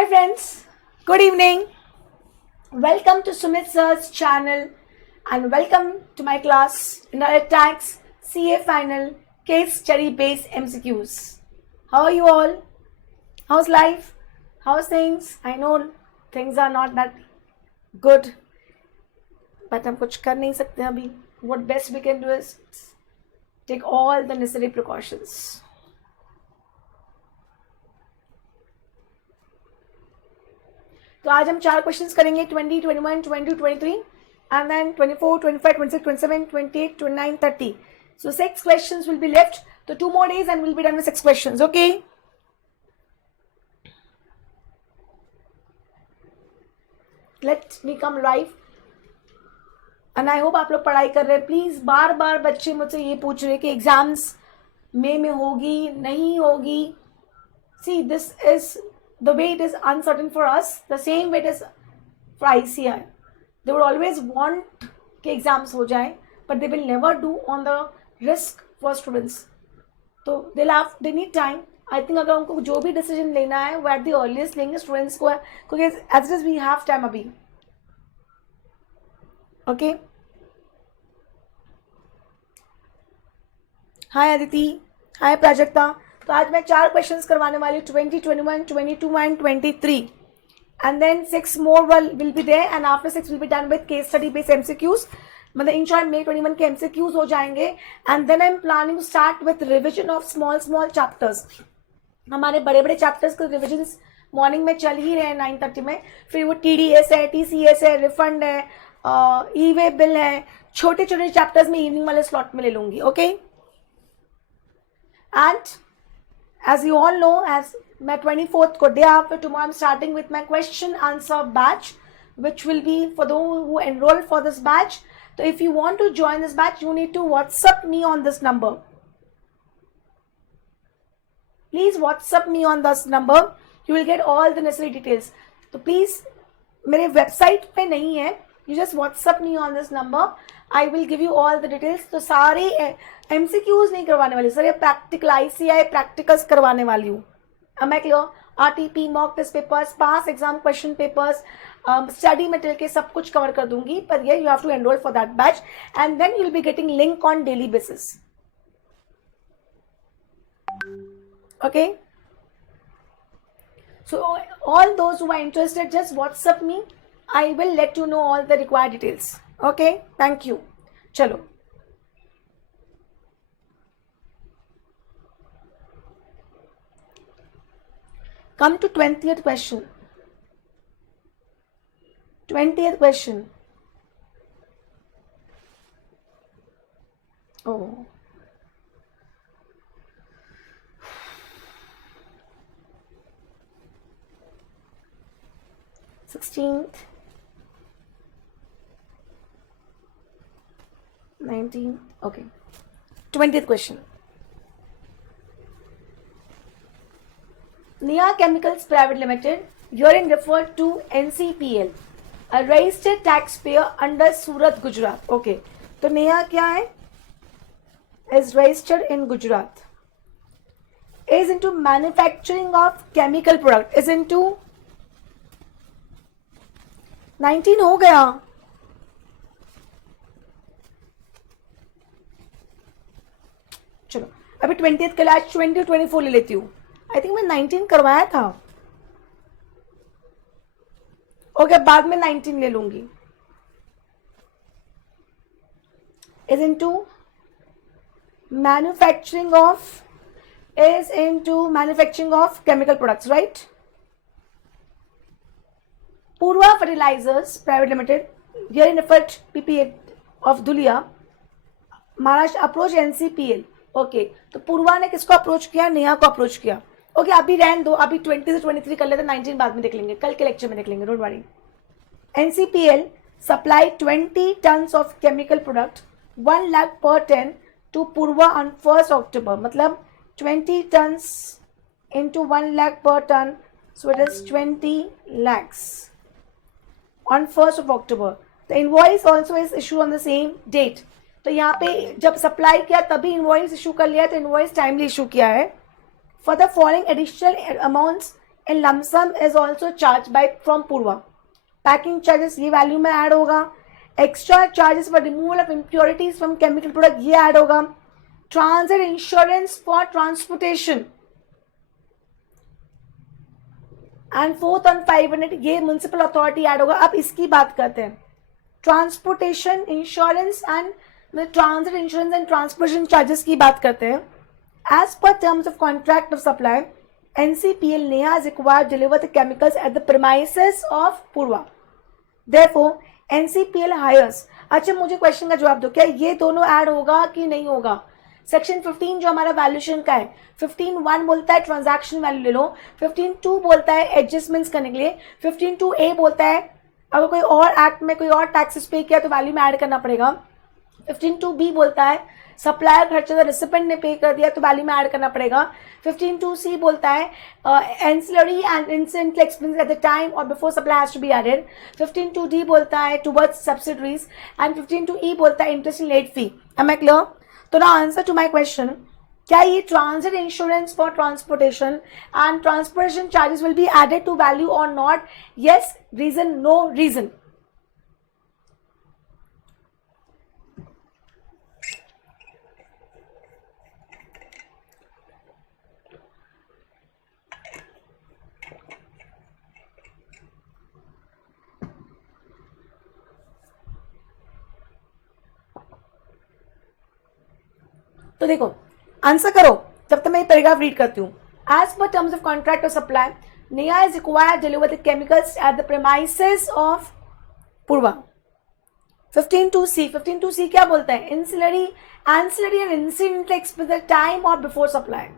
Hi friends, good evening. Welcome to Sumit Sir's channel and welcome to my class Indirect Tax CA Final Case Study Based MCQs. How are you all? How's life? How's things? I know things are not that good, but हम कुछ कर नहीं सकते अभी. What best we can do is take all the necessary precautions. तो आज हम 4 questions करेंगे 20, 21, 22, 23 and then 24, 25, 26, 27, 28, 29, 30. So 6 questions will be left. So 2 more days and we'll be done with 6 questions. Okay. Let me come live. And I hope आप लोग पढ़ाई कर रहे हैं. प्लीज बार बार बच्चे मुझसे ये पूछ रहे हैं कि एग्जाम्स मई में होगी नहीं होगी. See, this is the way it is uncertain for us, the same way it is for ICI. They would always want कि exams हो जाए, but they will never do on the risk for students. तो they need time. I think अगर उनको जो भी decision लेना है वो at the earliest लेंगे students को, क्योंकि as it is we have time अभी. Okay. Hi Aditi. Hi Prajakta. तो आज मैं 4 क्वेश्चंस करवाने वाली हूँ 20, 21, 22 and 23 and then 6 more will be there and after 6 will be done with case study based MCQs. मतलब इन शॉर्ट मे 21 के एमसीक्यूज हो जाएंगे and then I am planning to start with revision of small chapters. हमारे बड़े बड़े chapters के revision morning में चल ही रहे हैं 9:30 में. फिर वो TDS है, TCS है, रिफंड है, ई-वे बिल है. छोटे छोटे चैप्टर्स में इवनिंग वाले स्लॉट में ले लूंगी. Okay and as you all know, as my 24th ko day after tomorrow I'm starting with my question answer batch, which will be for those who enroll for this batch. So if you want to join this batch, you need to WhatsApp me on this number. Please WhatsApp me on this number. You will get all the necessary details. So please मेरे website पे नहीं है, you just WhatsApp me on this number. I will give you all the details. तो सारे MCQs नहीं करवाने वाली, सारे प्रैक्टिकल ICI प्रैक्टिकल्स करवाने वाली हूँ. Am I clear? RTP, mock test papers, past exam question papers, study material के सब कुछ कवर कर दूंगी. पर ये you have to enroll for that batch and then you will be getting link on daily basis. Okay. So all those who are interested, just WhatsApp me. I will let you know all the required details. Okay, thank you. Chalo. Come to 20th question. 20th question. Oh. 16th. 19. Okay. 20th question. Nia Chemicals Private Limited, herein referred to NCPL, a registered taxpayer under Surat, Gujarat. Okay. तो Nia क्या है? Is registered in Gujarat. Is into manufacturing of chemical product. Is into 19 हो गया. चलो अभी 20th के last 20 24 ले लेती हूँ. आई थिंक मैं 19 करवाया था. ओके बाद में 19 ले लूंगी. Is into manufacturing of chemical products, right. Purva fertilisers private limited, herein referred PPA of Dhulia, Maharashtra approach NCPL. Okay तो पूर्वा ने किसको अप्रोच किया? नेहा को अप्रोच किया. ओके अभी रहने दो, अभी 20 से 23 कर लेते, 19 बाद में देख लेंगे, कल के लेक्चर में देख लेंगे, don't worry. NCPL supply 20 tons of chemical product 1 lakh per ton to Purva on 1st October. मतलब 20 tons into 1 lakh per ton, so it is 20 lakhs on 1st of October. The invoice also is issued on the same date. तो यहाँ पे जब supply किया तभी invoice issue कर लिया, तो इनवॉइस टाइमली इशू किया है. For the following additional amounts in lump sum is also charge by from Purva. Packing charges ये वैल्यू में ऐड होगा. Extra charges for removal of impurities from chemical product ये add होगा. Transit insurance for transportation and 4th on 500 ये municipal authority add होगा. अब इसकी बात करते हैं. Transportation insurance and transit insurance and transportation charges की बात करते हैं. As per terms of contract of supply, NCPL Neha is required to deliver the chemicals at the premises of Purva. Therefore, NCPL hires. अच्छा मुझे question का जवाब दो, क्या ये दोनों ऐड होगा कि नहीं होगा? सेक्शन 15 जो हमारा वैल्यूएशन का है, 15(1) बोलता है ट्रांजैक्शन वैल्यू ले लो, 15(2) बोलता है एडजस्टमेंट्स करने के लिए, 15(2)A बोलता है अगर कोई और एक्ट में कोई और टैक्सेस पे किया तो वैल्यू में ऐड करना पड़ेगा. 15(2)B बोलता है सप्लायर खर्चा तो रिसिपेंट ने पे कर दिया तो वैल्यू में ऐड करना पड़ेगा. 15(2)C बोलता है ancillary and incidental expense at the time और before supply has to be added. 15(2)D बोलता है टुवर्ड्स सब्सिडरीज एंड 15(2)E बोलता है interest in late fee. Am I clear? तो ना आंसर टू माई क्वेश्चन, क्या ये transit insurance for transportation and transportation charges will be added to value और not? Yes. Reason? No reason. तो देखो answer करो जब तक मैं पैराग्राफ रीड करती हूँ. As per terms of contract और supply, Neha is required deliver the chemicals at the premises of Purva. 15(2)C. 15(2)C क्या बोलता है? Ancillary and incidental expense at time और before supply.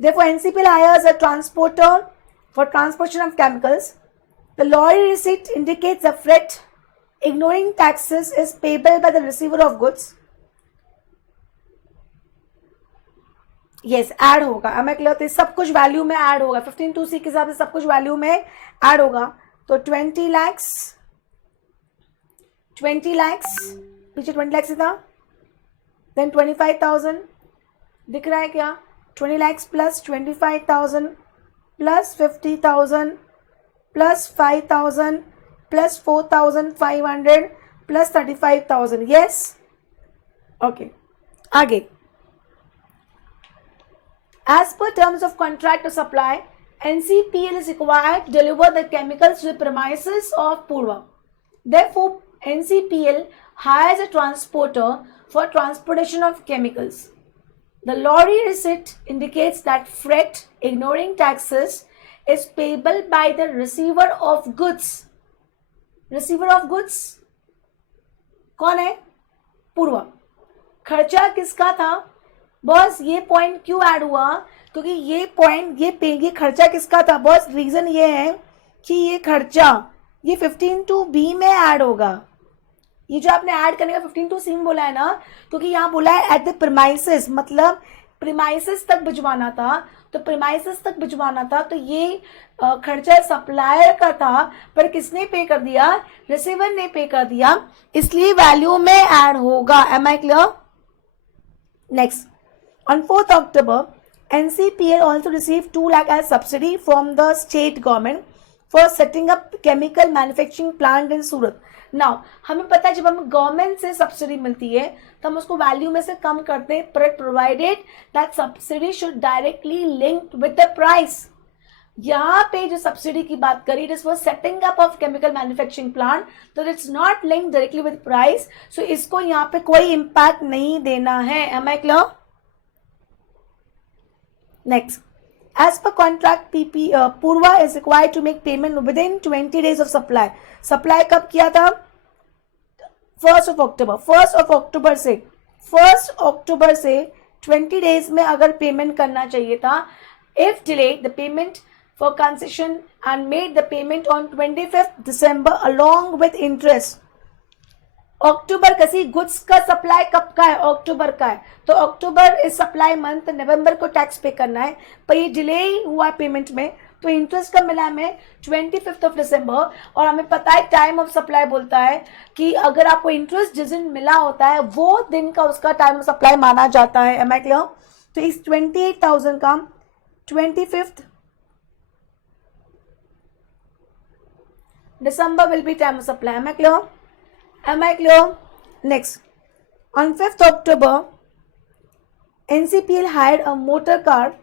Therefore, NCPL hires a transporter for transportation of chemicals. The lorry receipt indicates the freight. Ignoring taxes is payable by the receiver of goods. Yes, add होगा. हमें clear? तो सब कुछ value में add होगा. 15(2)C के हिसाब से सब कुछ वैल्यू में ऐड होगा. तो 20 lakhs पीछे 20 lakhs था, देन 25,000 दिख रहा है क्या? 20 lakhs plus 25,000 plus 50,000 plus 5,000 plus 4,500 plus 35,000. Yes. Okay आगे. As per terms of contract of supply, NCPL is required to deliver the chemicals to the premises of Purva. Therefore, NCPL hires a transporter for transportation of chemicals. The lorry receipt indicates that freight, ignoring taxes, is payable by the receiver of goods. Receiver of goods कौन है? पूर्वा. खर्चा किसका था? Boss ये point क्यों add हुआ? क्योंकि ये पॉइंट ये खर्चा किसका था बॉस? रीजन ये है कि ये खर्चा ये 15(2)B में ऐड होगा. ये जो आपने ऐड करने का 15(2)C में बोला है ना, क्योंकि यहाँ बोला है एट द प्रीमाइसेस, मतलब प्रीमाइसेस तक भिजवाना था. तो प्रीमाइसेस तक भिजवाना था तो ये खर्चा सप्लायर का था, पर किसने पे कर दिया? रिसीवर ने पे कर दिया, इसलिए वैल्यू में ऐड होगा. Am I clear? Next. On 4th October, NCPL also received 2 lakh as subsidy from the state government for setting up chemical manufacturing plant in Surat. Now, हमें पता है जब हमें गवर्नमेंट से सब्सिडी मिलती है तो हम उसको वैल्यू में से कम करते हैं, provided that subsidy should directly linked with the price. यहाँ पे जो सब्सिडी की बात करी, it is for setting up of chemical manufacturing plant, तो it's not linked directly with price. So इसको यहाँ पे कोई इम्पैक्ट नहीं देना है. Am I clear? Next, as per contract, Purva is required to make payment within 20 days of supply. Supply कब किया था? 1st of October. 1st October से 20 days में अगर पेमेंट करना चाहिए था. If delayed, the payment for concession and made the payment on 25th December along with interest. अक्टूबर कसी गुड्स का सप्लाई कब का है? अक्टूबर का है. तो अक्टूबर इज सप्लाई मंथ, नवंबर को टैक्स पे करना है, पर ये डिले हुआ पेमेंट में, तो इंटरेस्ट कब मिला हमें? 25th of December. और हमें पता है टाइम ऑफ सप्लाई बोलता है कि अगर आपको इंटरेस्ट जिस दिन मिला होता है वो दिन का उसका टाइम ऑफ सप्लाई माना जाता है. Am I clear? तो इस 28,000 का 25th December will be time of supply. Am I clear? Am I clear? Next, on 5th October, NCPL hired a motor car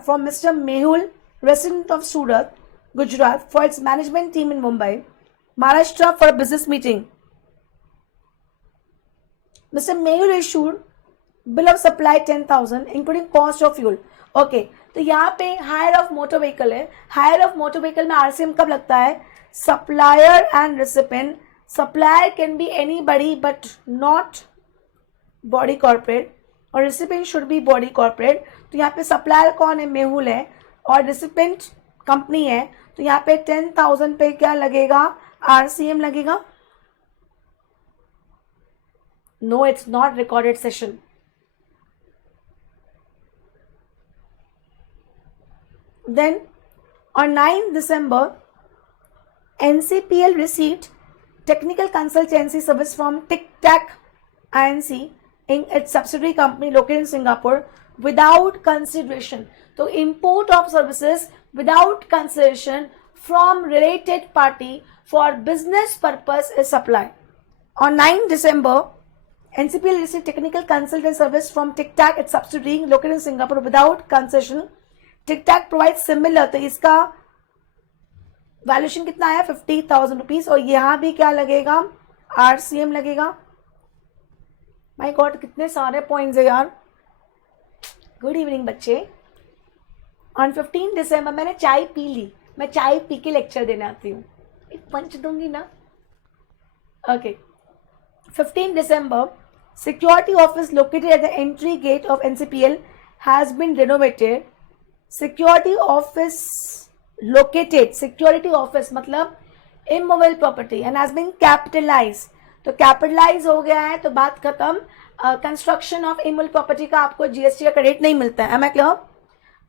from Mr. Mehul, resident of Surat, Gujarat, for its management team in Mumbai, Maharashtra, for a business meeting. Mr. Mehul issued bill of supply 10,000 including cost of fuel. Okay तो यहाँ पे hire of motor vehicle है. Hire of motor vehicle में RCM कब लगता है? Supplier and recipient. Supplier can be anybody but not body corporate और recipient should be body corporate. तो यहाँ पे सप्लायर कौन है? मेहुल है. और रिसिपेंट कंपनी है. तो यहाँ पे 10,000 पे क्या लगेगा? आरसीएम लगेगा. No, it's not recorded session. Then on 9 December, NCPL received technical consultancy service from Tic Tac Inc. in its subsidiary company located in Singapore without consideration. So import of services without consideration from related party for business purpose is supply. On 9 December, NCPL received technical consultant service from Tic Tac, its subsidiary located in Singapore without concession. Tik Tak provide similar. तो इसका valuation कितना आया? 50,000 rupees. और यहाँ भी क्या लगेगा? RCM लगेगा. माय गॉड, कितने सारे पॉइंट्स है यार. गुड इवनिंग बच्चे. ऑन 15 दिसंबर मैंने चाय पी ली. मैं चाय पी के लेक्चर देने आती हूँ. एक पंच दूंगी ना. Okay. 15 December, security office located at the entry gate of NCPL has been renovated. Security office located, security office मतलब immovable property and has been capitalize. तो कैपिटलाइज हो गया है तो बात खत्म. कंस्ट्रक्शन ऑफ इमोबाइल प्रॉपर्टी का आपको जीएसटी का क्रेडिट नहीं मिलता है. Am I clear?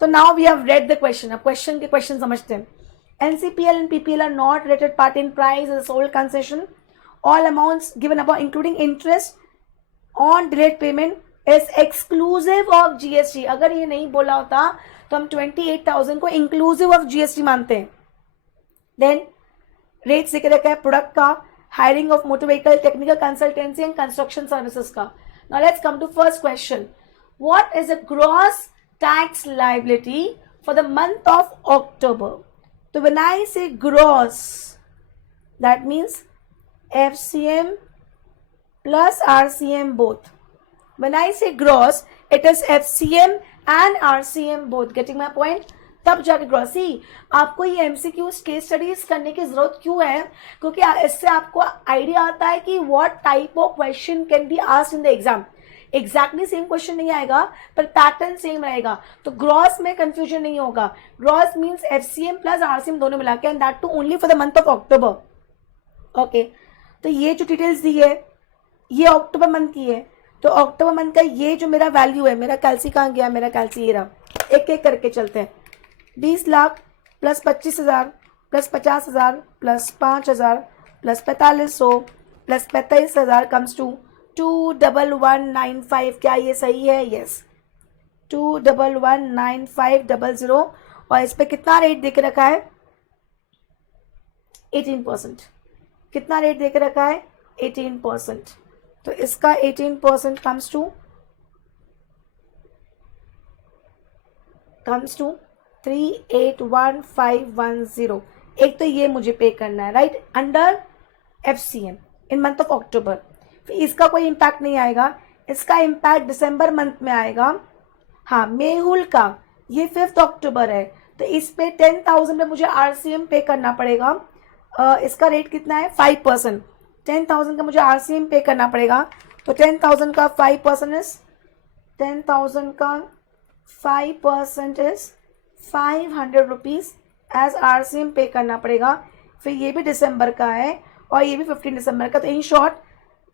तो now we have read the question. अब क्वेश्चन के क्वेश्चन समझते हैं. NCPL and PPL are not related party in price as sold concession. All amounts given about including interest on delayed payment is exclusive of GST. अगर ये नहीं बोला होता तो हम 28,000 को इंक्लूसिव ऑफ जीएसटी मानते हैं. देन रेट्स लिखे रखा है प्रोडक्ट का, hiring of motor vehicle, technical consultancy and construction services का. Now let's come to first question. What is the gross tax liability for the month of October? तो when I say gross, that means FCM plus RCM both. When I say gross, it is FCM and RCM both. Getting my point? तब जाके gross. सी आपको ये MCQs case studies करने की जरूरत क्यों है? क्योंकि इससे आपको आइडिया आता है कि what type of question can be asked in the exam. Exactly same question नहीं आएगा पर पैटर्न सेम रहेगा. तो ग्रॉस में कंफ्यूजन नहीं होगा. Gross means FCM plus RCM दोनों मिला के, and that too only for the month of October. Okay, तो ये जो डिटेल्स दी है ये अक्टूबर मंथ की है. तो अक्टूबर मंथ का ये जो मेरा वैल्यू है, मेरा कैल्सी कहाँ गया? मेरा कैल्सी ये रहा. एक एक करके चलते हैं. 20 lakh plus 25,000 plus 50,000 plus 5,000 plus 4,500 plus 45,000 comes to 21195. क्या ये सही है? यस, 2119500. और इस पे कितना रेट दे के रखा है? 18%. कितना रेट दे के रखा है? 18%. तो इसका 18% कम्स टू 381510. एक तो ये मुझे पे करना है, right, under FCM in month of अक्टूबर. फिर इसका कोई इम्पैक्ट नहीं आएगा. इसका इम्पैक्ट दिसंबर मंथ में आएगा. हाँ, मेहुल का ये 5 अक्टूबर है तो इस पे 10,000 पे मुझे आरसीएम पे करना पड़ेगा. इसका रेट कितना है? 5%. 10,000 का मुझे आरसीएम पे करना पड़ेगा. तो 10,000 का 5% इज 10,000 का 5% इज 500 रुपीज एज आरसीएम पे करना पड़ेगा. फिर ये भी दिसंबर का है और ये भी 15 दिसंबर का. तो in short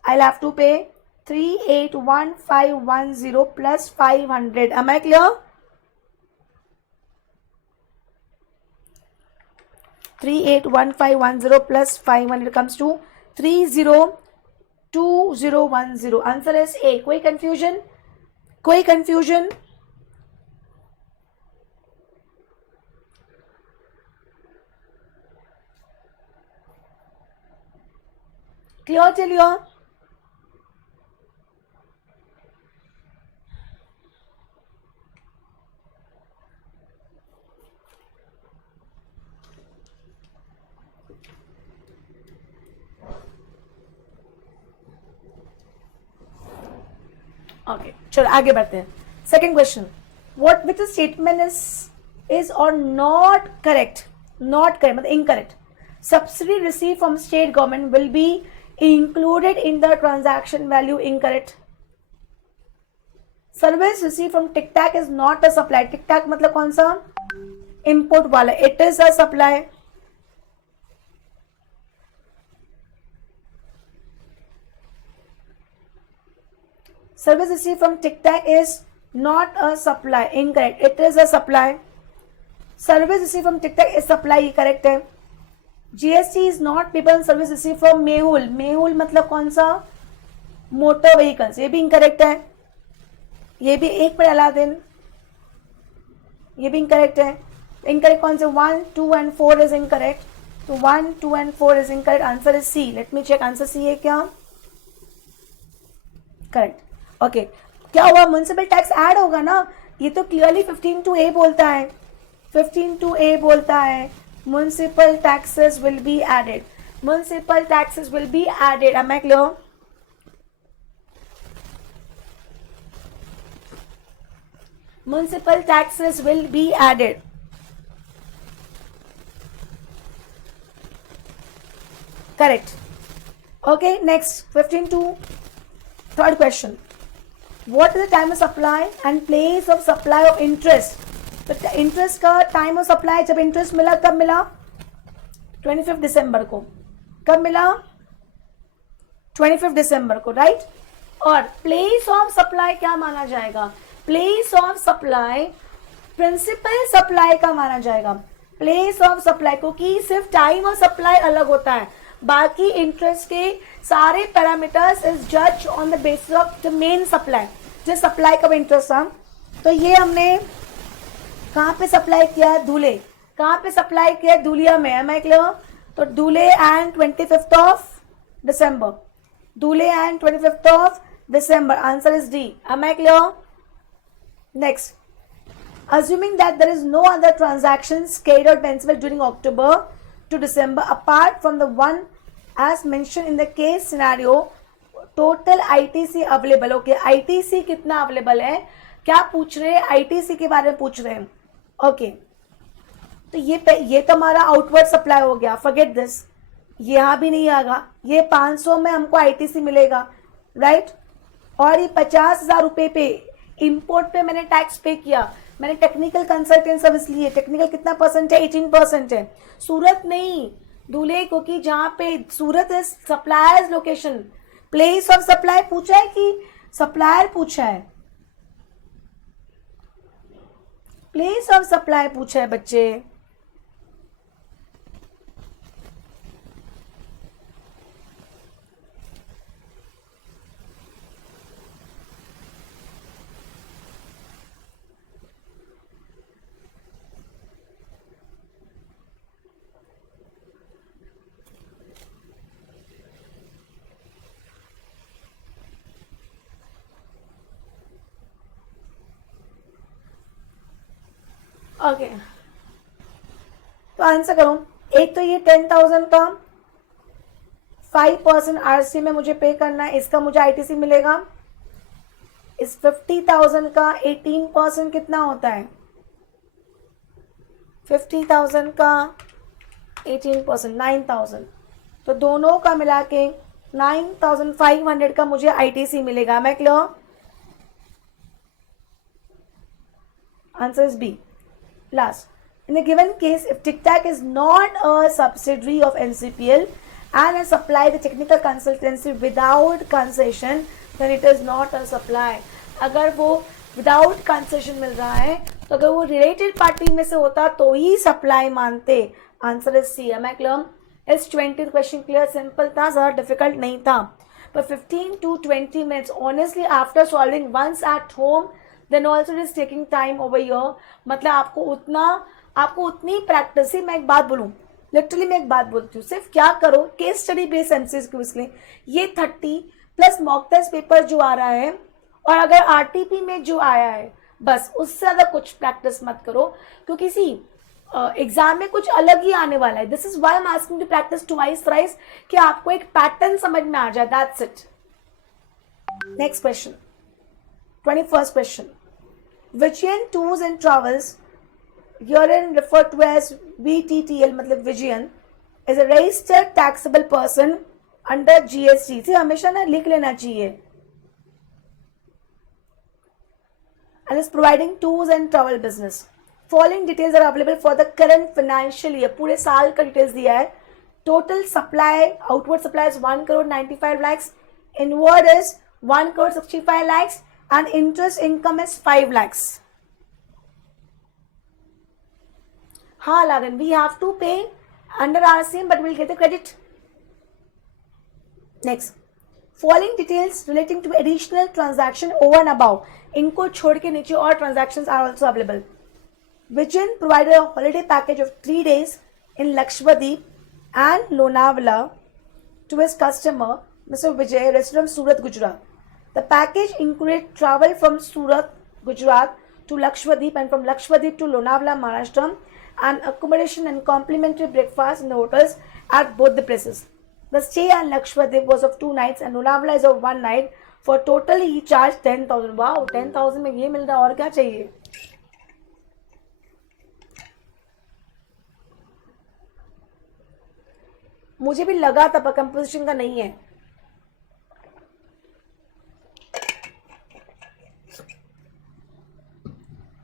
I have to pay 381510 plus 500. Am I clear? 381510 plus 500 comes to 302010. Answer is A. कोई कंफ्यूजन? कोई confusion? Clear till here? Okay चलो आगे बढ़ते हैं. Second question, what which statement is और नॉट करेक्ट मतलब incorrect. Subsidy receive from state government will be included in the transaction value. Incorrect. Service receive from Tik Tak is not a supply. टिक टैक मतलब कौन सा? Import वाला. It is a supply. Service received from Tic Tac is not a supply. Incorrect. It is a supply. Service received from Tic Tac is supply. Correct है. GST is not payable on service received from Mehul. Mehul मतलब कौन सा? Motor vehicles. ये भी incorrect है. ये भी एक पर अलादीन. ये भी इनकरेक्ट है. इनकरेक्ट कौन से? 1, 2 and 4 is incorrect. तो 1, 2 and 4 is incorrect. Answer is C. Let me check. Answer C है क्या? करेक्ट. ओके क्या हुआ? म्युनिसिपल टैक्स ऐड होगा ना. ये तो क्लियरली 15(2)A बोलता है. 15(2)A बोलता है municipal taxes will be added. Municipal taxes will be added. Am I clear? Municipal taxes will be added. Correct. Okay next 15(2). Third question, what is the time of supply and place of supply of interest. तो interest का time of supply जब interest मिला कब मिला? 25 दिसंबर को. कब मिला? 25 दिसंबर को. राइट. और प्लेस ऑफ सप्लाई क्या माना जाएगा? Place of supply principal supply का माना जाएगा. प्लेस ऑफ सप्लाई क्योंकि सिर्फ टाइम ऑफ सप्लाई अलग होता है. बाकी इंटरेस्ट के सारे पैरामीटर्स इज जज on the basis of the main supply. जो सप्लाई का इंटरेस्ट था. तो ये हमने कहाँ पे सप्लाई किया? धुले. कहाँ पे सप्लाई किया? धुलिया में. Am I clear? तो Dhule and 25 of December. Dhule and 25 of December. Answer is D. Am I clear? Next, assuming that there is no other transactions carried out by NCPL during October to December apart from the one as mentioned in the case scenario, total ITC available. Okay, ITC कितना available है? क्या पूछ रहे हैं? ITC के बारे में पूछ रहे हैं. ओके तो ये तो हमारा आउटवर्ड सप्लाई हो गया. Forget this. यहाँ भी नहीं आएगा. ये 500 में हमको ITC मिलेगा. राइट. और ये 50,000 रुपये पे इंपोर्ट पे मैंने टैक्स पे किया. मैंने टेक्निकल कंसल्टेंट सर्विस लिए. टेक्निकल कितना परसेंट है? 18% है. सूरत नहीं, दूल्हे क्योंकि जहाँ पे सूरत है suppliers location. Place of supply पूछा है कि सप्लायर पूछा है? प्लेस ऑफ सप्लाई पूछा है बच्चे. ओके तो आंसर करूं. एक तो ये 10,000 का 5% आरसी में मुझे पे करना है. इसका मुझे आईटीसी मिलेगा. इस 50,000 का 18% कितना होता है? 50,000 का 18% 9,000. तो दोनों का मिला के 9,500 का मुझे आईटीसी मिलेगा. मैं clear? Answer is B. Last, in the given case, if Tic Tac is not a subsidiary of NCPL and has supplied the technical consultancy without concession, then it is not a supply. अगर वो without concession मिल रहा है तो अगर वो related party में से होता तो ही supply मानते. Answer is C. Am I clear? इस 20 क्वेश्चन क्लियर सिंपल था, ज़्यादा डिफिकल्ट नहीं था. पर 15 to 20 minutes honestly after solving once at home then also it is taking time over here. मतलब आपको उतनी प्रैक्टिस ही. मैं एक बात बोलूँ, लिटरली मैं एक बात बोलती हूँ, सिर्फ क्या करो, केस स्टडी बेस्ड एमसीक्यू इसलिए ये 30 प्लस मॉक टेस्ट पेपर जो आ रहा है, और अगर आरटीपी में जो आया है बस उससे ज्यादा कुछ प्रैक्टिस मत करो, क्योंकि सी एग्जाम में कुछ अलग ही आने वाला है. This is why I am asking to practise twice thrice, कि आपको एक पैटर्न समझ में आ जाए. That's it. Next question, 21st question. Vijayan tours and travels herein referred to as VTTL मतलब Vijayan is a registered taxable person under GST. से हमेशा ना लिख लेना चाहिए. And is providing tours and travel business. Following details are available for the current financial year. पूरे साल का डिटेल्स दिया है. Total supply, outward supply is 1 crore 95 lakhs. Inward is 1 crore 65 lakhs. And interest income is 5 lakhs. हाँ Lagan, we have to pay under RCM but we'll get the credit. Next, following details relating to additional transaction over and above. इनको छोड़ के नीचे और transactions are also available. Vijayan provided a holiday package of 3 days in Lakshadweep and Lonavala to his customer, Mr. Vijay, resident of Surat, Gujarat. The package included travel from Surat, Gujarat to Lakshadweep and from Lakshadweep to Lonavala, Maharashtra, and accommodation and complimentary breakfast in the hotels at both the places. The stay at Lakshadweep was of 2 nights and Lonavala is of 1 night. For total he charged 10,000. Wow, 10,000 में ये मिल रहा है, और क्या चाहिए. मुझे भी लगा था पर कंपोजिशन का नहीं है.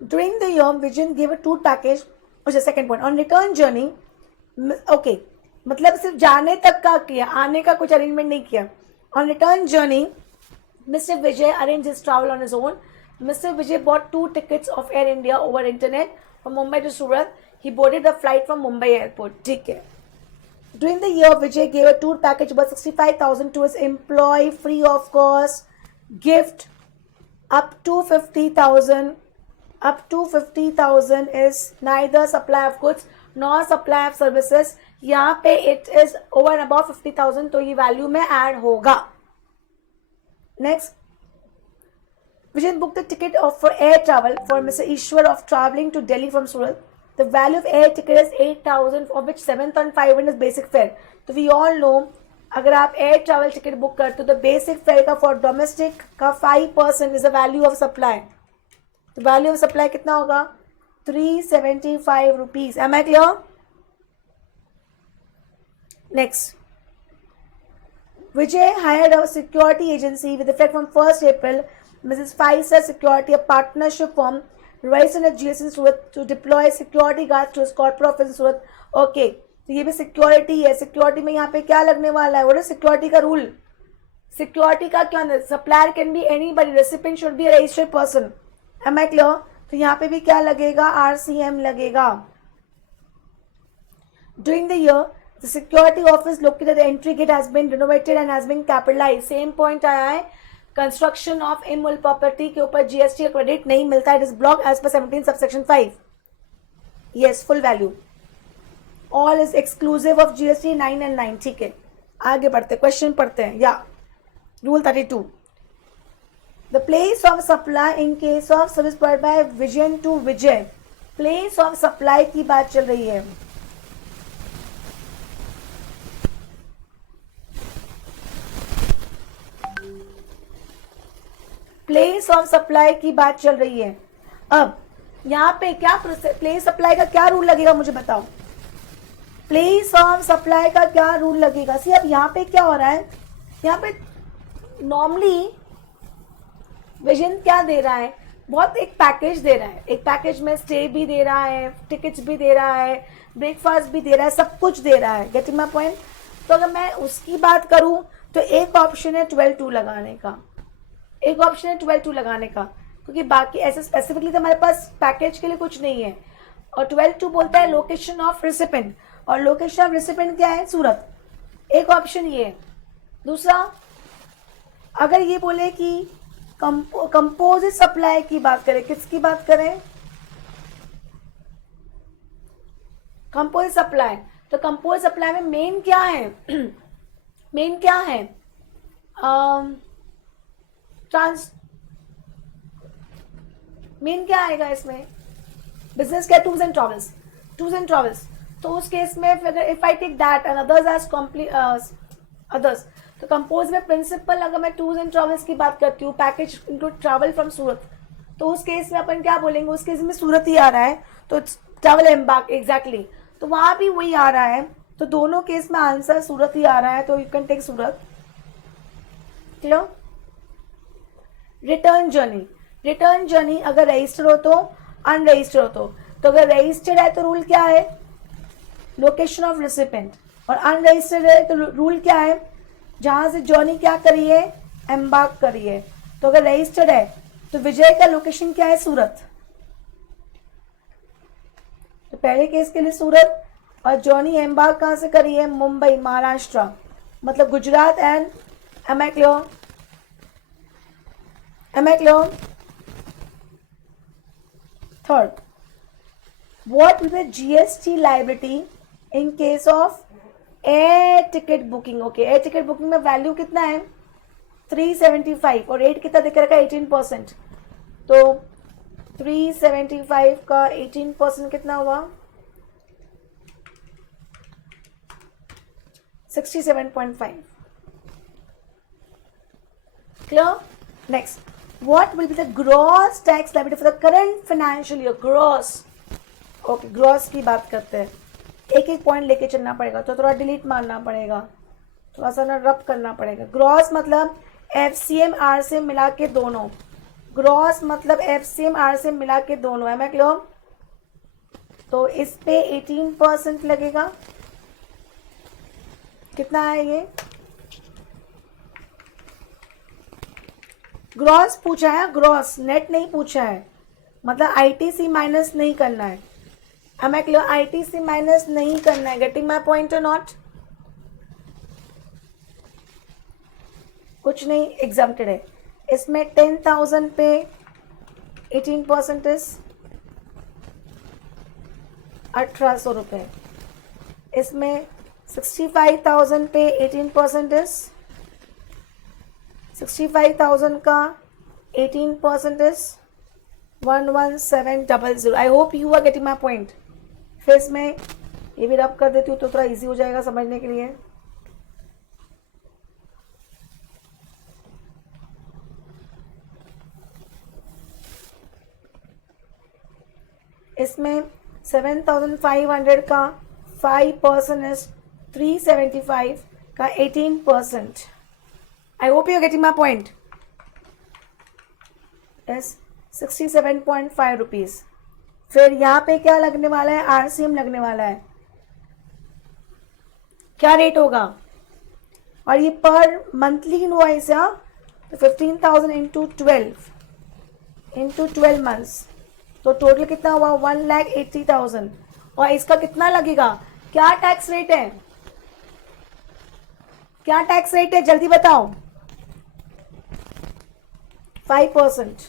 During the year, Vijayan gave a tour package. अच्छा, second point, on return journey. Okay, मतलब सिर्फ जाने तक का किया, आने का कुछ अरेंजमेंट नहीं किया. On return journey, mister Vijay arrange his travel on his own. Mister Vijay bought 2 tickets of Air India over internet from Mumbai to Surat. He boarded the flight from Mumbai airport. ठीक है. During the year, Vijay gave a tour package worth 65,000 to his employee free of cost. Gift up to 50,000. Up to 50,000 is neither supply of goods nor supply of services. यहाँ पे it is over and above 50,000, तो ये value में add होगा. Next, Vijay booked the ticket for air travel for Mr. Ishwar of traveling to Delhi from Surat. The value of air ticket is 8,000, of which 7,500 is basic fare. तो we all know अगर आप air travel ticket book करते हो तो basic fare का for domestic का 5% is the value of supply. तो value of supply कितना होगा? 375 rupees. Am I clear? Next, Vijay hired a security agency with effect from 1st April, Mrs. Pfizer Security, a partnership firm registered at GST Surat to deploy security guards to his corporate office in Surat. Okay, तो ये भी security है. Security में यहाँ पे क्या लगने वाला है? वो सिक्योरिटी का रूल. सिक्योरिटी का क्या है? Supplier can be anybody, recipient should be a registered person. Am I clear? तो यहाँ पे भी क्या लगेगा? RCM लगेगा. During the year, the security office located at the entry gate has been renovated and has been capitalized. Same point आया है. Construction of immovable property के ऊपर GST क्रेडिट नहीं मिलता. It is blocked as per 17 subsection 5. Yes, full value. All is exclusive of GST 9 and 9. ठीक है, आगे बढ़ते, क्वेश्चन पढ़ते हैं. या rule 32. The place of supply in case of service provided by Vijayan to Vijay. Place of supply की बात चल रही है. प्लेस ऑफ सप्लाई की बात चल रही है. अब यहाँ पे क्या प्लेस सप्लाई का क्या रूल लगेगा मुझे बताओ. प्लेस ऑफ सप्लाई का क्या रूल लगेगा? सी अब यहाँ पे क्या हो रहा है? यहाँ पे नॉर्मली विजन क्या दे रहा है? बहुत एक पैकेज दे रहा है. एक पैकेज में स्टे भी दे रहा है, टिकट्स भी दे रहा है, ब्रेकफास्ट भी दे रहा है, सब कुछ दे रहा है. Getting my point? तो अगर मैं उसकी बात करूं तो एक ऑप्शन है 12(2) लगाने का, एक ऑप्शन है 12(2) लगाने का, क्योंकि बाकी ऐसे स्पेसिफिकली तो हमारे पास पैकेज के लिए कुछ नहीं है. और 12(2) बोलता है लोकेशन ऑफ रिसिपेंट, और लोकेशन ऑफ रिसिपेंट क्या है? सूरत. एक ऑप्शन ये है. दूसरा, अगर ये बोले कि कंपोजिट सप्लाई की बात करें, किसकी बात करें? Composite supply. तो कंपोज सप्लाई में मेन क्या है? मेन क्या है? मेन क्या आएगा इसमें? बिजनेस क्या? Tours and travels, tours and travels. तो उस केस में अगर if I take that and others as others, तो कंपोज में प्रिंसिपल अगर मैं टूर्स एंड ट्रैवल्स की बात करती हूँ, package include travel from Surat, तो उस केस में अपन क्या बोलेंगे? उस केस में सूरत ही आ रहा है, तो ट्रैवल एम्बार्क एग्जैक्टली, तो वहां भी वही आ रहा है, तो दोनों केस में आंसर सूरत ही आ रहा है, तो you can take Surat. Clear? Return journey, return journey अगर रजिस्टर हो तो, अनरजिस्टर हो तो अगर रजिस्टर्ड है तो रूल क्या है? लोकेशन ऑफ रिसिपेंट, और अनरजिस्टर्ड है तो रूल क्या है? जहां से जर्नी क्या करी है? एम्बार्क करी है। तो अगर रजिस्टर्ड है तो विजय का लोकेशन क्या है? सूरत। तो पहले केस के लिए सूरत, और जर्नी एम्बार्क कहां से करी है? मुंबई, महाराष्ट्र, मतलब Gujarat and am I clear? Am I clear? Third, what will be the GST liability in case of air ticket booking? Okay, air ticket booking में वैल्यू कितना है? 375, और रेट कितना दिख रखा है? 18%। तो 375 का 18% कितना हुआ? 67.5। Clear? Next, what will be the gross tax liability for the current financial year? Gross. Okay, gross की बात करते हैं। एक एक पॉइंट लेके चलना पड़ेगा, तो थोड़ा डिलीट मारना पड़ेगा, थोड़ा सा ना रब करना पड़ेगा। ग्रॉस मतलब एफसीएम आरसीएम मिला के दोनों, ग्रॉस मतलब एफसीएम आरसीएम मिला के दोनों। है मैं क्लियर? तो इस पे 18% लगेगा। कितना है ये? ग्रॉस पूछा है, ग्रॉस, नेट नहीं पूछा है, मतलब आईटीसी माइनस नहीं करना है। Am I clear? ITC minus नहीं करना है। गेटिंग माई पॉइंट और नॉट? कुछ नहीं, एग्जाम्प्टेड है। इसमें 10,000 पे 18% इज 1800 रुपये। इसमें 65,000 पे 18% इज 65,000 का 18% is 11700। I hope you are getting my point. फिर इसमें ये भी रब कर देती हूँ तो थोड़ा इजी हो जाएगा समझने के लिए। इसमें 7,500 का 5% इज 375 का 18%। I hope you're getting my point. Is 67.5 rupees. फिर यहाँ पे क्या लगने वाला है? आरसीएम लगने वाला है। क्या रेट होगा? और ये पर मंथली इनवॉइस है, तो 15,000 इंटू 12 मंथ्स, तो टोटल कितना हुआ? 1,80,000। और इसका कितना लगेगा? क्या टैक्स रेट है? क्या टैक्स रेट है? जल्दी बताओ। 5%,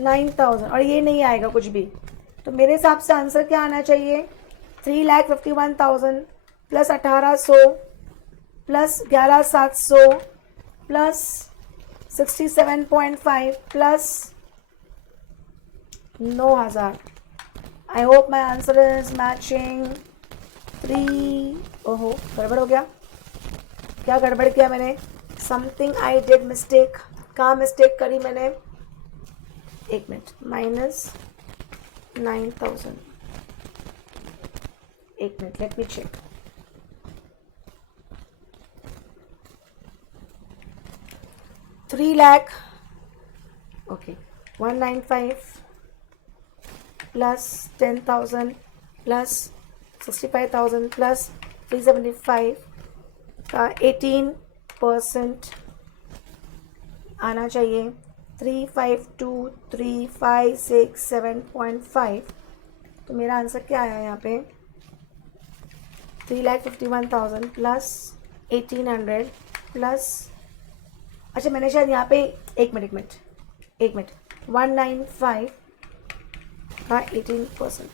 9,000, और ये नहीं आएगा कुछ भी। तो मेरे हिसाब से आंसर क्या आना चाहिए? 3,51,000 plus 1,800 plus 11,700 plus 67.5 plus 9,000। I hope my answer is matching 3। ओहो, गड़बड़ हो गया। क्या गड़बड़ किया मैंने? Something I did mistake. कहाँ मिस्टेक करी मैंने? एक मिनट। -9,000, एक minute, let me check. ₹3,00,000, okay, 195 plus 10,000 plus 65,000 plus 375 का 18% आना चाहिए। 352,356.7.5। तो मेरा आंसर क्या आया यहाँ पे? 3,51,000 प्लस 1,800 प्लस, अच्छा मैंने शायद यहाँ पे एक मिनट 195 का 18%।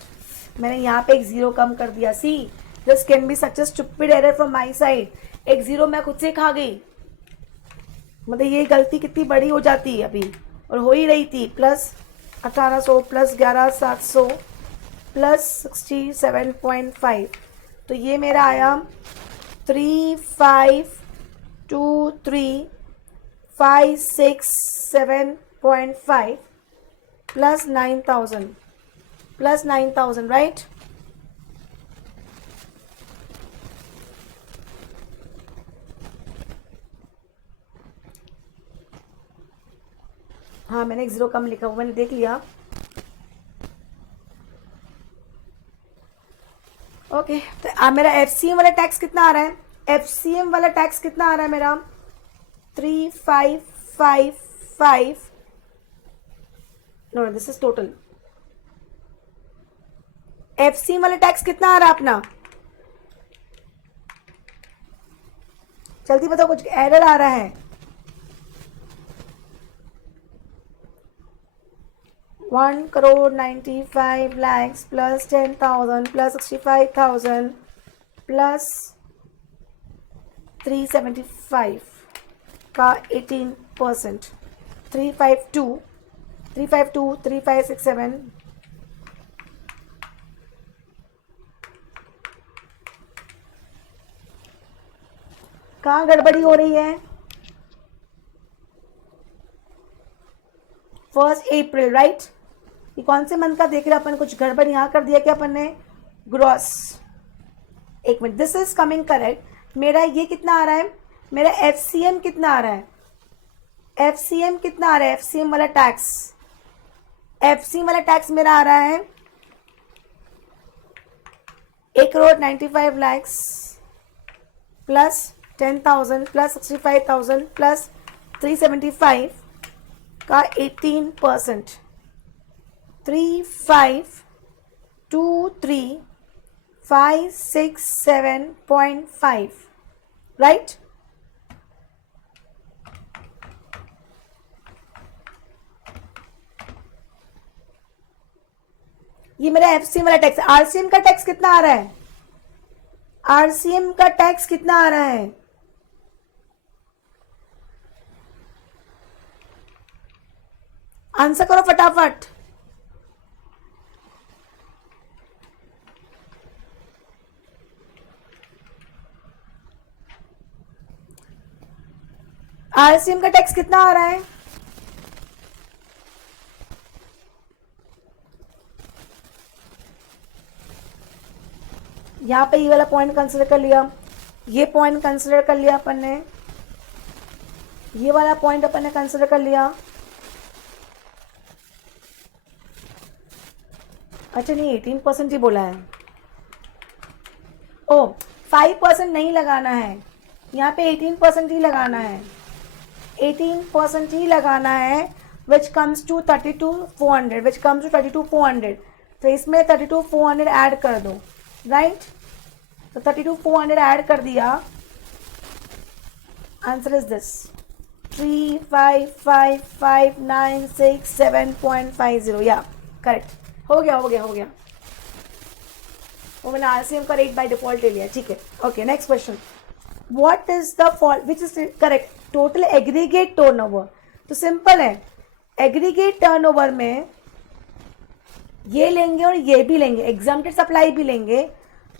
मैंने यहाँ पे एक जीरो कम कर दिया. See this can be such a stupid error from my side. एक जीरो मैं खुद से खा गई. मतलब ये गलती कितनी बड़ी हो जाती है अभी, और हो ही रही थी. Plus 1800 plus 11700 plus 67.5. तो ये मेरा आया 3523,567.5 प्लस 9,000 राइट. हाँ मैंने एक जीरो कम लिखा हुआ, मैंने देख लिया. ओके तो मेरा एफसीएम वाला टैक्स कितना आ रहा है? एफसीएम वाला टैक्स कितना आ रहा है मेरा? 3555. No this is total. FCM वाला टैक्स कितना आ रहा है अपना? जल्दी बताओ, कुछ एरर आ रहा है. 1,95,00,000 प्लस 10,000 प्लस 65,000 प्लस 375 का 18%. 352, 3567. कहाँ गड़बड़ी हो रही है? 1 अप्रैल राइट. ये कौन से मंथ का देख रहे हैं अपन? कुछ गड़बड़ यहाँ कर दिया क्या अपन ने? ग्रॉस. एक minute, this is coming correct. मेरा ये कितना आ रहा है? मेरा एफसीएम कितना आ रहा है? एफसीएम कितना आ रहा है? एफसीएम वाला टैक्स, एफसीएम वाला टैक्स मेरा आ रहा है 1,95,00,000 प्लस 10,000 प्लस 65,000 प्लस 375 का 18%. 3523,567.5 राइट. ये मेरा एफसीएम वाला टैक्स. आरसीएम का टैक्स कितना आ रहा है? आरसीएम का टैक्स कितना आ रहा है? आंसर करो फटाफट. आरसीएम का टैक्स कितना आ रहा है? यहां पे ये वाला पॉइंट कंसिडर कर लिया, ये पॉइंट कंसिडर कर लिया अपन ने, ये वाला पॉइंट अपन ने कंसिडर कर लिया. अच्छा नहीं, 18% ही बोला है. ओ 5% नहीं लगाना है यहाँ पे, 18% ही लगाना है. 18% ही लगाना है which comes to 32,400, which comes to 32,400. तो इसमें 32,400 ऐड कर दो राइट. तो 32,400 ऐड कर दिया. Answer is this 355,567.50. या करेक्ट. हो गया. वो मैंने आरसीएम का रेट बाय डिफॉल्ट ले लिया. ठीक है. Okay next question. What is the fall which is correct? Total aggregate turnover. तो सिंपल है, एग्रीगेट टर्नओवर में ये लेंगे और ये भी लेंगे, एग्जाम्प्टेड सप्लाई भी लेंगे,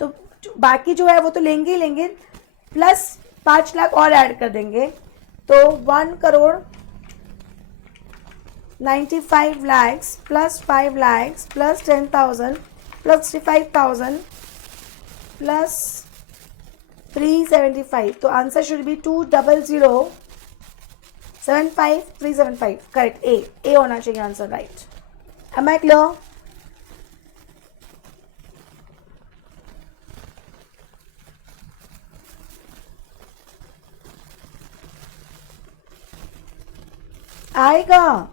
तो बाकी जो है वो तो लेंगे ही लेंगे, प्लस 5 लाख और ऐड कर देंगे. तो 1,95 lakhs plus 5 lakhs plus 10,000 plus 65,000 plus 375. तो answer should be 200,75375. Correct. A होना चाहिए answer right. Am I clear? आएगा.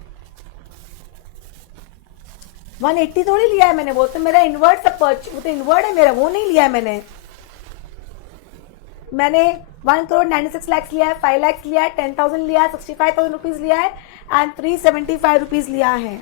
180 थोड़ी लिया है मैंने, वो तो मेरा इनवर्ट सब, वो तो इनवर्ट है मेरा, वो नहीं लिया है मैंने. 1,96,00,000 लिया है, 5 lakhs लिया है, 10,000 लिया है, 65,000 रुपीज लिया है एंड 375 रुपीज लिया है.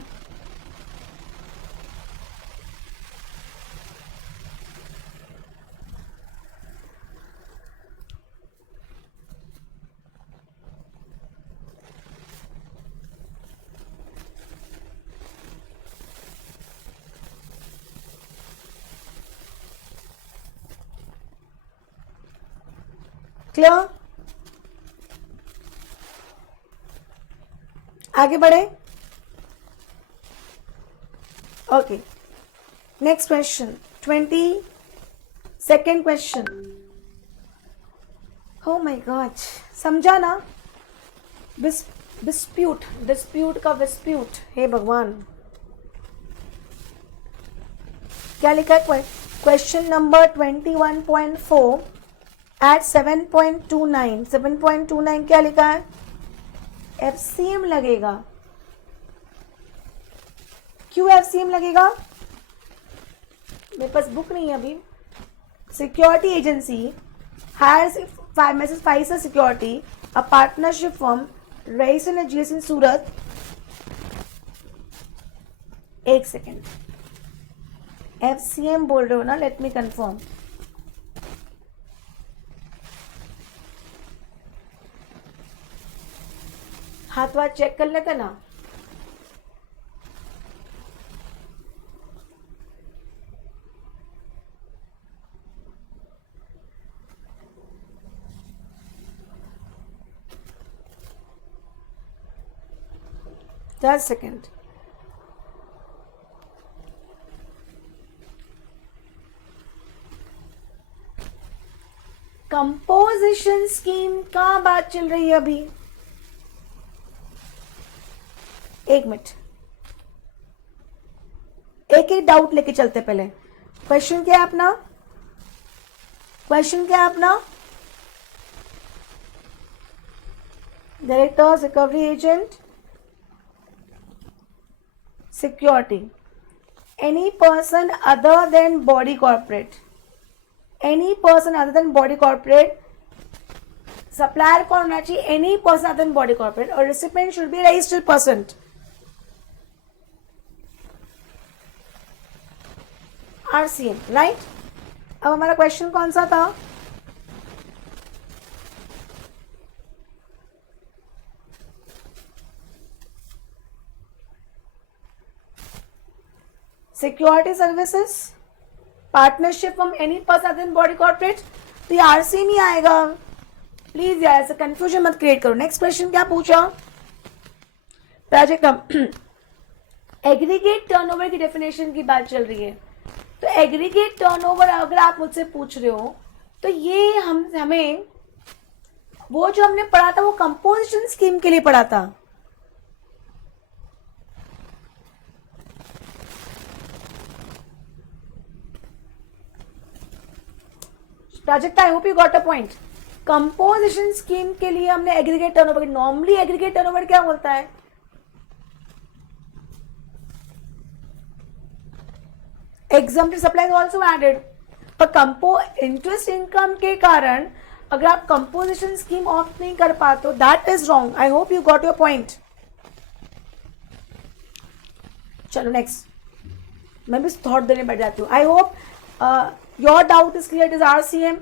क्लियर? आगे बढ़े. Okay, next question, 22nd question. Oh my God, समझा ना? डिस्प्यूट का विस्प्यूट. हे भगवान, क्या लिखा है? Question number 21.4 eight 7.29. 7.29 क्या लिखा है? FCM लगेगा. क्यों FCM लगेगा? मेरे पास बुक नहीं है अभी. Security agency hires Mrs. Pfizer Security, a partnership firm registered in GS in सूरत. एक सेकेंड, FCM बोल रहे हो ना? Let me confirm. हाथ वाथ चेक कर लेते ना. Just second. कंपोजिशन स्कीम का बात चल रही है अभी. एक मिनट, एक एक डाउट लेके चलते. पहले क्वेश्चन क्या है अपना? क्वेश्चन क्या है अपना? Directors, recovery agent, security. Any person other than body corporate. Any person other than body corporate. Supplier कौन होना चाहिए? Any person other than body corporate. और recipient should be registered person. RCM, right? अब हमारा question कौन सा था? Security services, partnership from any person other than body corporate. तो ये RCM ही आएगा. प्लीज यार ऐसे कंफ्यूजन मत क्रिएट करो. नेक्स्ट क्वेश्चन क्या पूछा? प्रोजेक्ट एग्रीगेट टर्नओवर की डेफिनेशन की बात चल रही है. तो एग्रीगेट टर्नओवर अगर आप मुझसे पूछ रहे हो तो ये हमें वो जो हमने पढ़ा था वो कंपोजिशन स्कीम के लिए पढ़ा था. Project I hope you got a point. Composition scheme के लिए हमने aggregate turnover. Normally aggregate turnover क्या बोलता है? Example supply also added. पर इंटरेस्ट इनकम के कारण अगर आप कंपोजिशन स्कीम ऑप्ट नहीं कर पाते, that is wrong. I hope you got your point. चलो नेक्स्ट. मैं भी थॉट देने बैठ जाती हूँ. I hope your doubt is clear. It is RCM.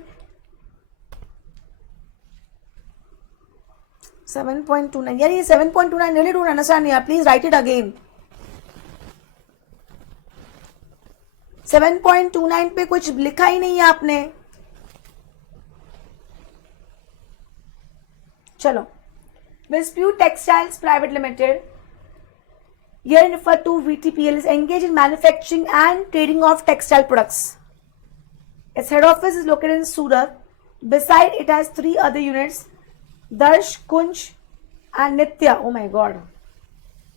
7.29. यार ये 7.29 really don't understand यार. Please right it again. 7.29 पे कुछ लिखा ही नहीं है आपने. चलो. Vispute Textiles Private Limited, here referred to VTPL, is engaged in manufacturing and trading of textile products. Its head office is located in Surat. Beside it has 3 other units, Darsh, Kunj and Nitya. Oh my god,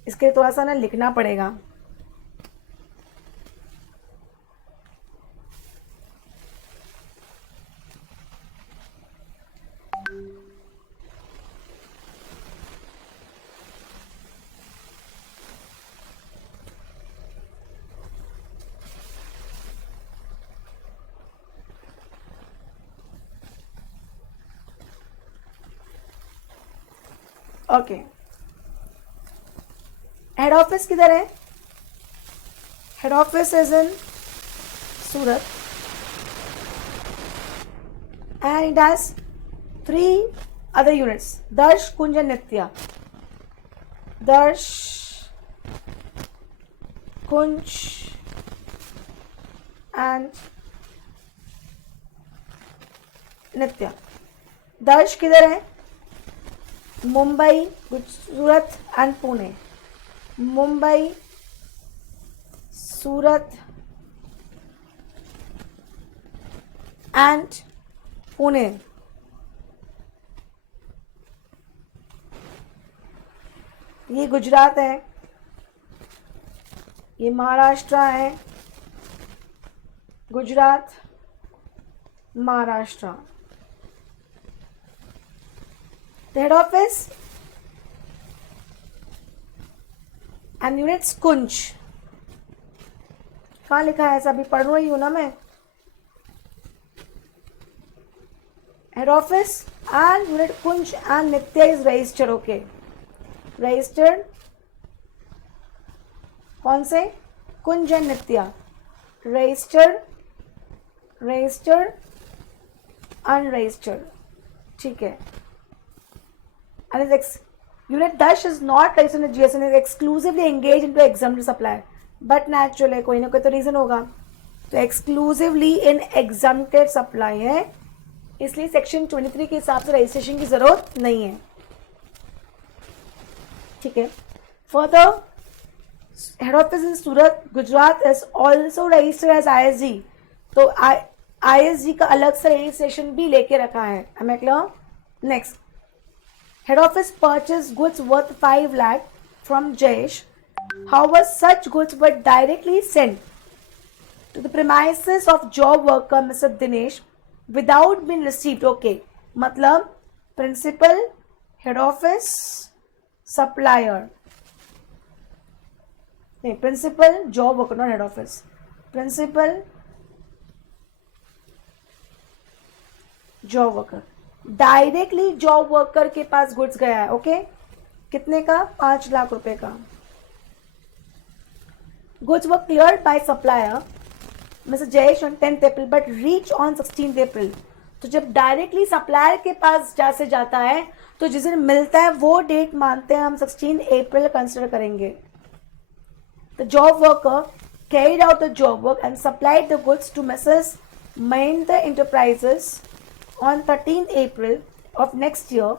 इसके थोड़ा सा ना लिखना पड़ेगा. Okay. Head office किधर है? Head office is in Surat and it has 3 other units, Darsh, Kunj and Nitya. Darsh, Kunj and Nitya. Darsh किधर है? मुंबई, सूरत एंड पुणे। मुंबई, सूरत एंड पुणे। ये गुजरात है, ये महाराष्ट्र है, Gujarat, Maharashtra. Head office and units Kunj. कहाँ लिखा है? ऐसा अभी पढ़ रही हूँ ना मैं। Head office and unit Kunj and Nitya is registered. Okay, registered कौन से? Kunj and Nitya. Registered, registered, unregistered. ठीक है। And unit Dash is not registered in GSN, is exclusively engaged into exempted supplier. But naturally कोई ना कोई तो रीजन होगा, तो exclusively in exempted supply है, इसलिए सेक्शन 23 के हिसाब से रजिस्ट्रेशन की जरूरत नहीं है। ठीक है। Further, head office in Surat, Gujarat is also registered as ISG, तो ISG का अलग से रजिस्ट्रेशन भी लेके रखा है। Am I clear? Next, head office purchased goods worth 5 lakh from Jayesh. However, such goods were directly sent to the premises of job worker Mr. Dinesh without being received. Okay, मतलब principal, head office, supplier. नहीं, principal, job worker, not head office. Principal, job worker. Directly job worker के पास goods गया है। Okay, कितने का? 5 लाख रुपए का। Goods were cleared by supplier mister Jayesh on 10th April but reach on 16th अप्रैल। तो जब डायरेक्टली सप्लायर के पास जैसे जाता है तो जिस दिन मिलता है वो डेट मानते हैं हम 16 अप्रैल कंसिडर करेंगे। The job worker carried out the job work and supplied the goods to Mrs Mahindra enterprises on 13th April of next year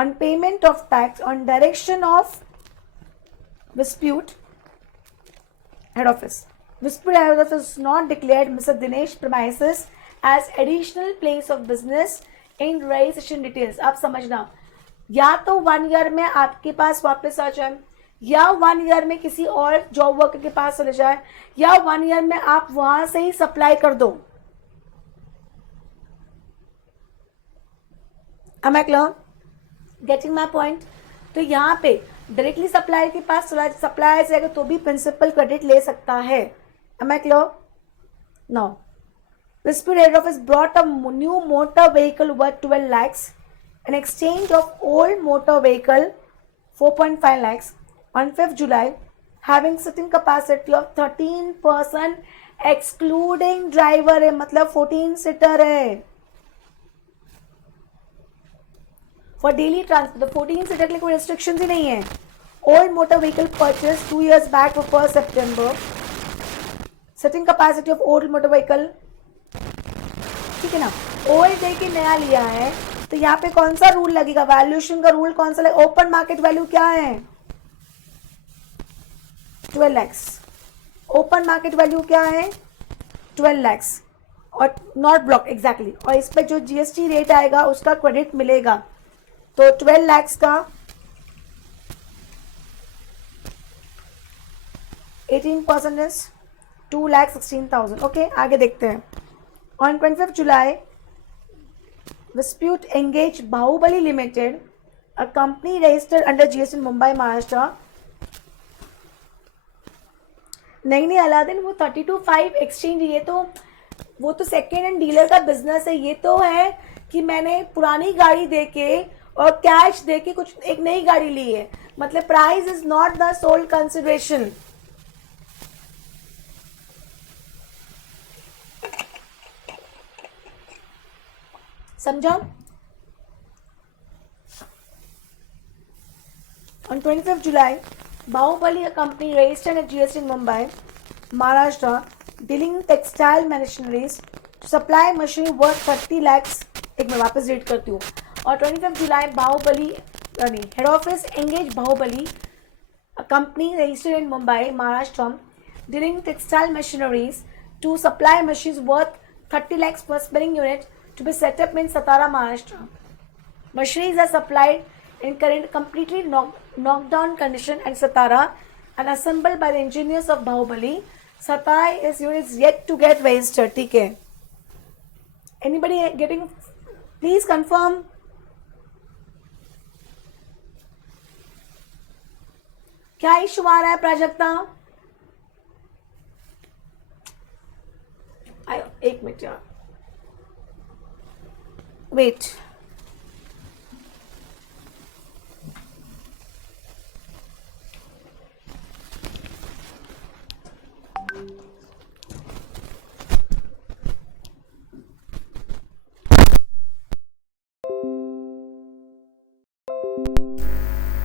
on payment of tax on direction of Dispute Head Office. Dispute Head Office is not declared Mr. Dinesh premises as additional place of business in registration details. आप समझना, या तो 1 year में आपके पास वापस आ जाए, या 1 year में किसी और जॉब वर्कर के पास चले जाए, या 1 year में आप वहां से ही सप्लाई कर दो। Am I clear? Getting my point? तो यहाँ पे डायरेक्टली सप्लायर के पास सप्लायर जाएगा तो भी प्रिंसिपल क्रेडिट ले सकता है। Am I clear? Now, Dispute Head Office brought a new motor vehicle worth 12 lakhs in exchange of old motor vehicle 4.5 lakhs on 5th July, having sitting capacity of 13% excluding driver है, मतलब 14 seater है। For daily transport, तो 14 seater के लिए कोई restriction ही नहीं है। Old motor vehicle purchase 2 years back for 1st September, setting capacity of old motor vehicle. ठीक है ना, ओल्ड दे के नया लिया है तो यहाँ पे कौन सा रूल लगेगा? वैल्यूएशन का रूल कौन सा लगेगा? ओपन मार्केट वैल्यू क्या है? 12 lakhs। ओपन मार्केट वैल्यू क्या है? 12 lakhs और नॉट ब्लॉक एग्जैक्टली। और इस पर जो GST रेट आएगा उसका क्रेडिट मिलेगा, तो 12 lakhs का 18% इज 2,16,000। ओके, आगे देखते हैं। On 25th July, Dispute engaged Baahubali limited, a company registered under GST Mumbai Maharashtra. नहीं अलादीन, वो 32(5) एक्सचेंज, ये तो वो तो सेकेंड हैंड डीलर का बिजनेस है। ये तो है कि मैंने पुरानी गाड़ी देके और कैश देके कुछ एक नई गाड़ी ली है, मतलब price is not the sole consideration. समझा? On 25th July, Bahubali, a company registered at GST in Mumbai, Maharashtra, dealing in textile machineries to supply machine worth 30 lakhs। एक मैं वापस रीड करती हूँ। और 25 जुलाई Baahubali head office engage Baahubali, a company registered in Mumbai, Maharashtra, dealing textile machineries to supply machines worth 30 lakhs per spinning unit to be set up in Satara, Maharashtra. Machineries are supplied in current completely knocked down condition at Satara and assembled by the engineers of Bahubali. Satara is units yet to get registered. ठीक है? Anybody getting? Please confirm. क्या issue आ रहा है प्राजक्ता? आयो, एक minute यार, wait.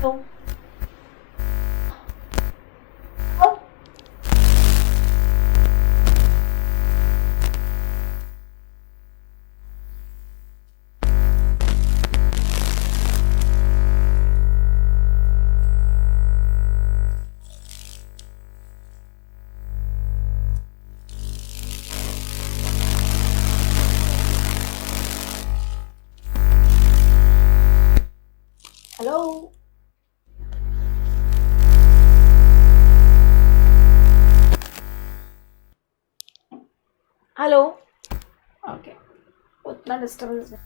तो हेलो, हेलो. ओके, उतना डिस्टर्बेंस नहीं.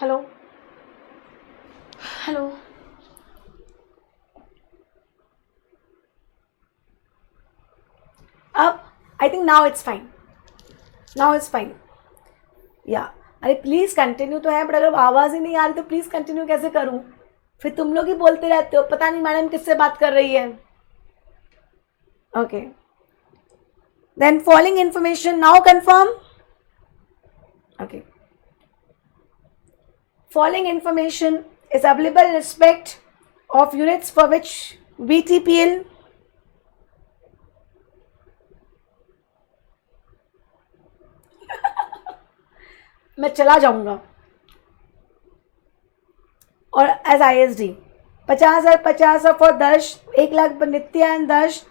Hello, hello. अब I think now it's fine. Now it's fine. या अरे प्लीज कंटिन्यू तो है, बट अगर आवाज ही नहीं आ रही तो प्लीज कंटिन्यू कैसे करूं? फिर तुम लोग ही बोलते रहते हो, पता नहीं मैडम किससे बात कर रही है. Okay, then following information now confirm. Okay, following information is available in respect of units for which VTPL मैं चला जाऊंगा. और एज ISD 50,050 फॉर दर्श, 1 लाख पर नित्या एंड दर्श,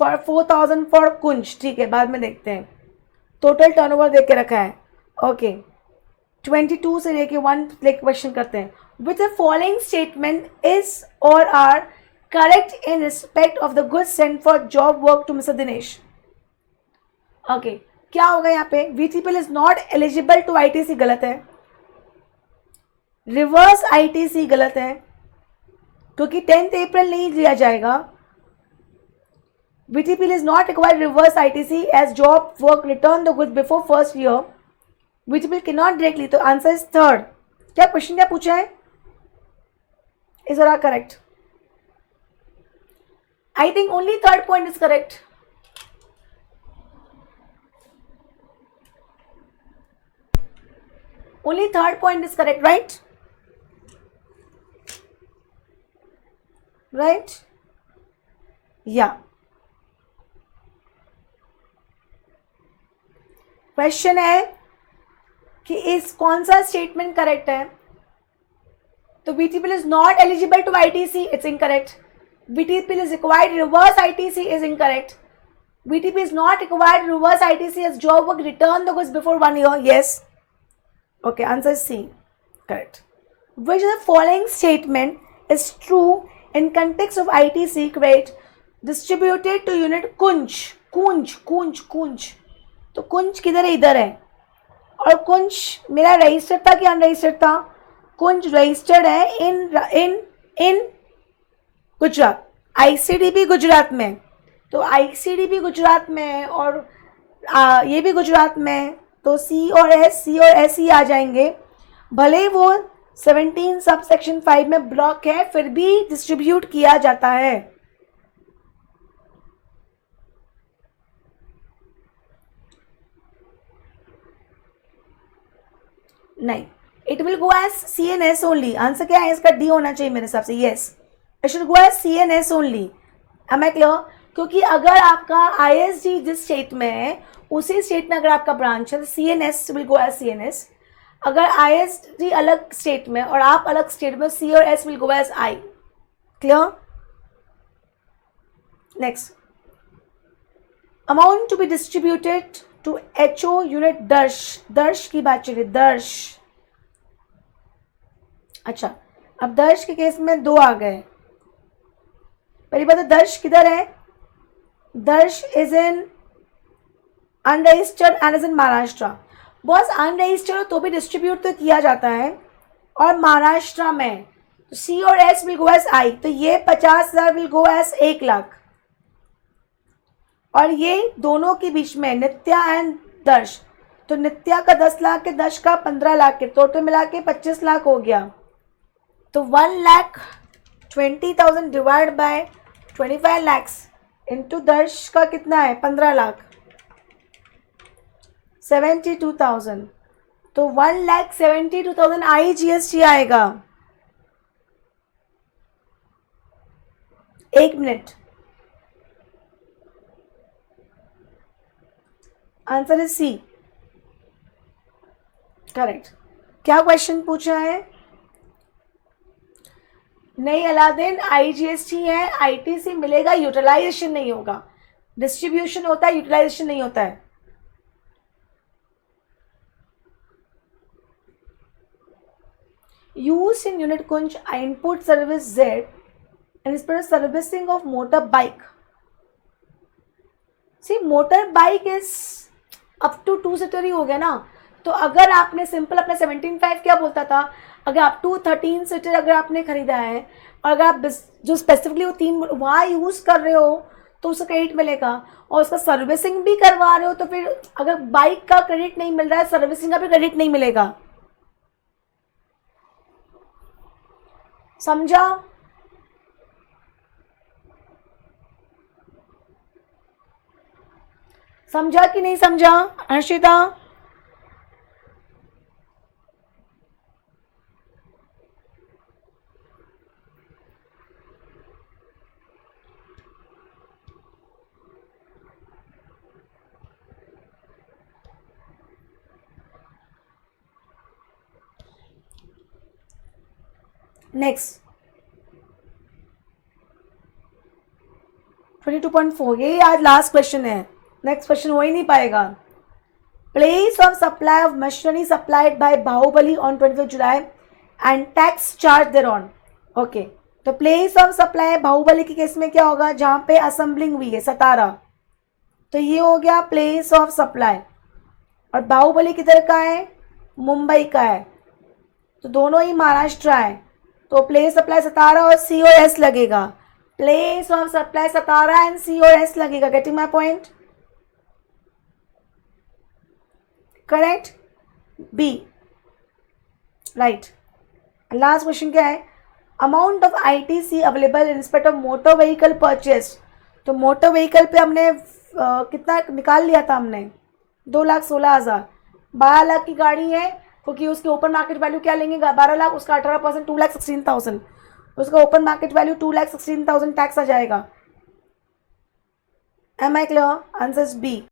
फॉर 4,000 फॉर कुंज. ठीक है, बाद में देखते हैं. टोटल टर्नओवर देख के रखा है. ओके, 22 से लेके 1 क्वेश्चन करते हैं. Which the following statement is और are correct in respect of the goods sent for job work to mister Dinesh. Okay, क्या होगा यहाँ पे? VTPL is not eligible to ITC, गलत है. रिवर्स ITC गलत है, क्योंकि 10th अप्रैल नहीं लिया जाएगा. VTPL is not required reverse ITC as job work return the goods before first year. VTPL cannot directly. तो आंसर इज थर्ड. क्या क्वेश्चन क्या पूछा है? Is are correct? I think only third point is correct. Only third point is correct, right? Right, yeah. Question है कि इस कौन सा स्टेटमेंट करेक्ट है? तो VTPL is not eligible to ITC, it's incorrect. VTPL is required reverse ITC, is incorrect. VTPL is not required reverse ITC as job work return the goods before 1 year. Yes. Okay, answer is C, correct. Which of the following statement is true in context of ITC credit distributed to unit कुंज? कुंज कुंज कुंज. तो कुंज किधर है? इधर है. और कुंज मेरा registered था कि unregistered था? कुंज रजिस्टर्ड है इन गुजरात, ICDB गुजरात में. तो ICDB गुजरात में है और ये भी गुजरात में है. तो C और S ही आ जाएंगे. भले वो 17 सब सेक्शन 5 में ब्लॉक है, फिर भी डिस्ट्रीब्यूट किया जाता है. नहीं, it will go as CNS only. Answer क्या है इसका? डी होना चाहिए मेरे हिसाब से. Yes, it should go as CNS only. Am I clear? क्योंकि अगर आपका ISD जिस स्टेट में है उसी स्टेट में अगर आपका ब्रांच है तो CNS will go as CNS. अगर ISD अलग स्टेट में और आप अलग स्टेट में, C और S will go as I. Clear? Next, amount to be distributed to HO unit Darsh. Darsh की बात चलिए, दर्श. अच्छा, अब दर्श के केस में दो आ गए. पहली बात है, दर्श किधर है? दर्श is in unregistered and is in Maharashtra. Boss unregistered तो भी डिस्ट्रीब्यूट तो किया जाता है और महाराष्ट्र में, तो C और S will go as I. तो ये 50,000 विल गो एज 1 लाख. और ये दोनों के बीच में नित्या एंड दर्श, तो नित्या का 10 लाख के, दर्श का 15 लाख के, टोटल मिला के 25 लाख हो गया. तो 1,20,000 डिवाइड बाय 25 lakhs इंटू दर्श का कितना है? 15 लाख, 72,000. तो 1,72,000 IGST आएगा. एक मिनट, आंसर इज C. करेक्ट. क्या क्वेश्चन पूछा है? नहीं अलादीन, IGST है, ITC मिलेगा, यूटिलाइजेशन नहीं होगा. डिस्ट्रीब्यूशन होता है, यूटिलाइजेशन नहीं होता है. Use in unit Kunj input service Z and इस पर servicing of motor bike. See motor bike is up to 2 seater ही हो गया ना. तो अगर आपने सिंपल अपना 17.5 क्या बोलता था, अगर आप 13 सीटर अगर आपने खरीदा है और अगर आप जो स्पेसिफिकली वो 3 वहाँ यूज़ कर रहे हो तो उसका क्रेडिट मिलेगा. और उसका सर्विसिंग भी करवा रहे हो तो फिर अगर बाइक का क्रेडिट नहीं मिल रहा है, सर्विसिंग का भी क्रेडिट नहीं मिलेगा. समझा? समझा कि नहीं समझा हर्षिता? नेक्स्ट 22.4, ये आज लास्ट क्वेश्चन है. नेक्स्ट क्वेश्चन हो ही नहीं पाएगा. Place of supply of machinery supplied by Baahubali on 25 July and tax charge there on. Okay, तो प्लेस ऑफ सप्लाई बाहुबली के केस में क्या होगा? जहाँ पे असेंबलिंग हुई है, सतारा. तो ये हो गया प्लेस ऑफ सप्लाई. और बाहुबली किधर का है? मुंबई का है. तो दोनों ही महाराष्ट्र है. तो प्लेस सप्लाई सतारा और C और S लगेगा. Place of supply Satara and C और S लगेगा. Getting my point? Correct. B. Right. Last question क्या है? Amount of ITC available in respect of motor vehicle purchase. तो मोटर व्हीकल पे हमने कितना निकाल लिया था? हमने 2,16,000. 12 लाख की गाड़ी है क्योंकि उसकी ओपन मार्केट वैल्यू क्या लेंगे? 12 लाख, उसका 18% 2,16,000. उसका ओपन मार्केट वैल्यू 2,16,000 टैक्स आ जाएगा. Am I clear? Answer is B.